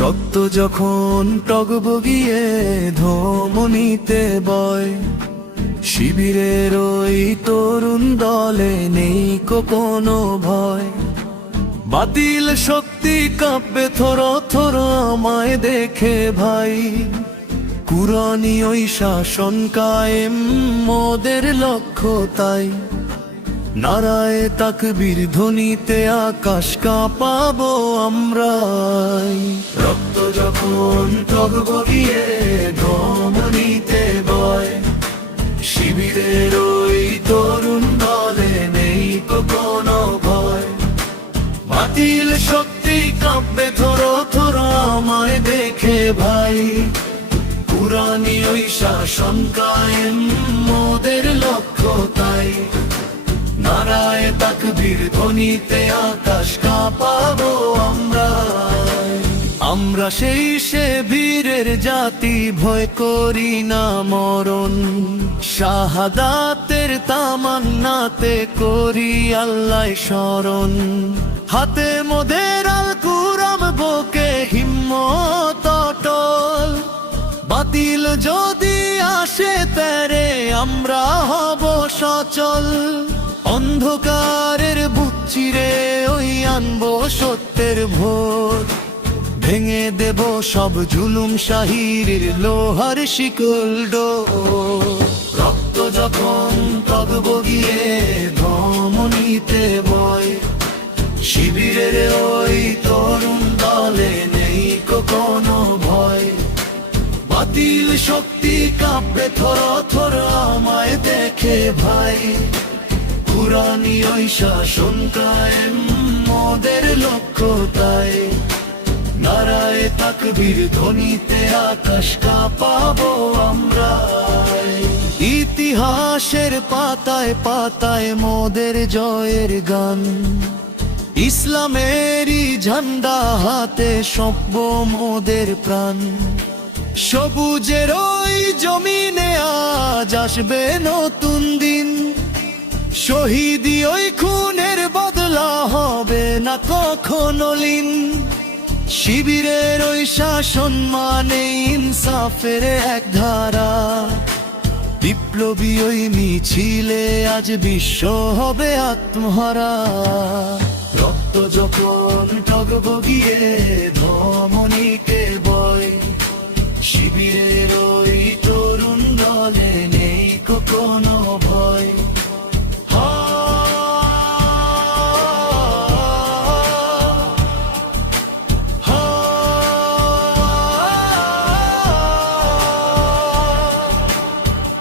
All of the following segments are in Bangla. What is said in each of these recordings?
রক্ত যখন টগবগিয়ে ধমনীতে বয়, শিবিরের ওই তরুণ দলে নেই কোনো ভয়। বাতিল শক্তি কাঁপবে থর থর আমায় দেখে ভাই, কুরানি ওই শাসন কায়েম মোদের লক্ষ্য তাই। নারায়ে তাকবীর ধ্বনিতে আকাশ কাঁপাবো আমরাই। রক্ত যখন টগবগিয়ে ধমনীতে বয়, শিবিরের ওই তরুণ দলে নেই কোনো ভয়। বাতিল শক্তি কাঁপবে থর থর আমায় দেখে ভাই, কুরানি ওই শাসন কায়েম মোদের লক্ষ্য তাই। নারায়ে তাকবীর ধ্বনিতে আকাশ কাঁপাবো আমরা সেই সে বীরের জাতি, ভয় করি না মরণ। শাহাদাতের তামান্নাতে করি আল্লাহ শরণ। হাতে মোদের আল কুরাম, বুকে হিম্মত অটল। বাতিল যদি আসে তেরে আমরা হব সচল। অন্ধকারের বুক চিরে ওই আনবো সত্যের ভোর। ভেঙে দেব সব জুলুম শাহির লোহার শিকল ডোর। রক্ত যখন টগবগিয়ে ধমনীতে বয়, শিবিরের ওই তরুণ দলে নেই কোনো ভয়। বাতিল শক্তি কাঁপবে থর থর আমায় দেখে ভাই, কুরানি ওই শাসন কায়েম মোদের লক্ষ্য তাই। নারায়ে তাকবীর ধ্বনিতে আকাশ কাঁপাবো আমরা। ইতিহাসের পাতায় পাতায় মোদের জয়ের গান, ইসলামেরই ঝান্ডা হাতে সভ্য মোদের প্রাণ। সবুজের ওই জমিনে আজ আসবে নতুন দিন, শহীদি ওই খুনের বদলা হবে না কখনো লীন। শিবিরের ওই শাসন মানে ইনসাফের এক ধারা, বিপ্লবী ওই মিছিলে আজ বিশ্ব হবে আত্মহারা। রক্ত যখন টগবগিয়ে ধমনীতে বয়, শিবিরের ওই তরুণ দলে নেই কোনো ভয়।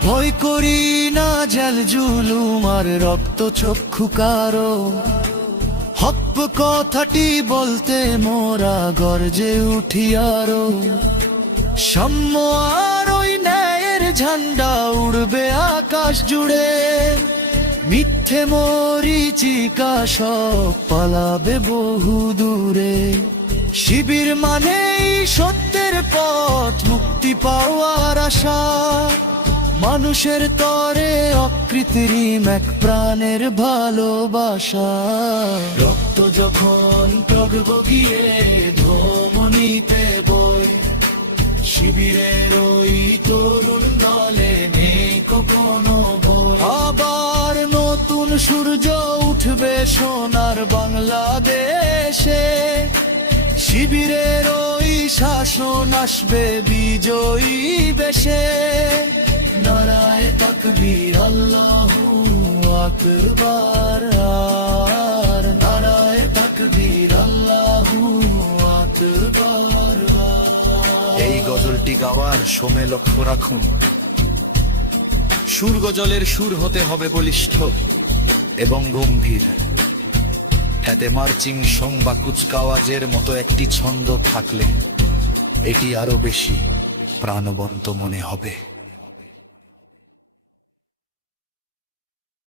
ভয় করি না জেল জুলুম আর রক্ত চক্ষু কারো, হক কথাটি বলতে মোরা গর্জে উঠি আরো। সাম্য আর ওই ন্যায়ের ঝান্ডা উড়বে আকাশ জুড়ে, মিথ্যে মরিচিকা সব পালাবে বহু দূরে। শিবির মানেই সত্যের পথ, মুক্তি পাওয়ার আশা। মানুষের তরে অকৃত্রিম এক প্রাণের ভালোবাসা। রক্ত যখন টগবগিয়ে ধমনীতে বয়, শিবিরের ওই তরুণ দলে নেই কোনো ভয়। আবার নতুন সূর্য উঠবে সোনার বাংলাদেশে, শিবিরের ওই শাসন আসবে বিজয়ী বেশে। নারায়ে তাকবীর আল্লাহু আকবার, নারায়ে তাকবীর আল্লাহু আকবার। এই গজলটি গাওয়ার সময় লক্ষ্য রাখুন, সুর গজলের সুর হতে হবে বলিষ্ঠ এবং গম্ভীর। এতে মার্চিং সং বা কুচকাওয়াজের মতো একটি ছন্দ থাকলে এটি আরো বেশি প্রাণবন্ত মনে হবে।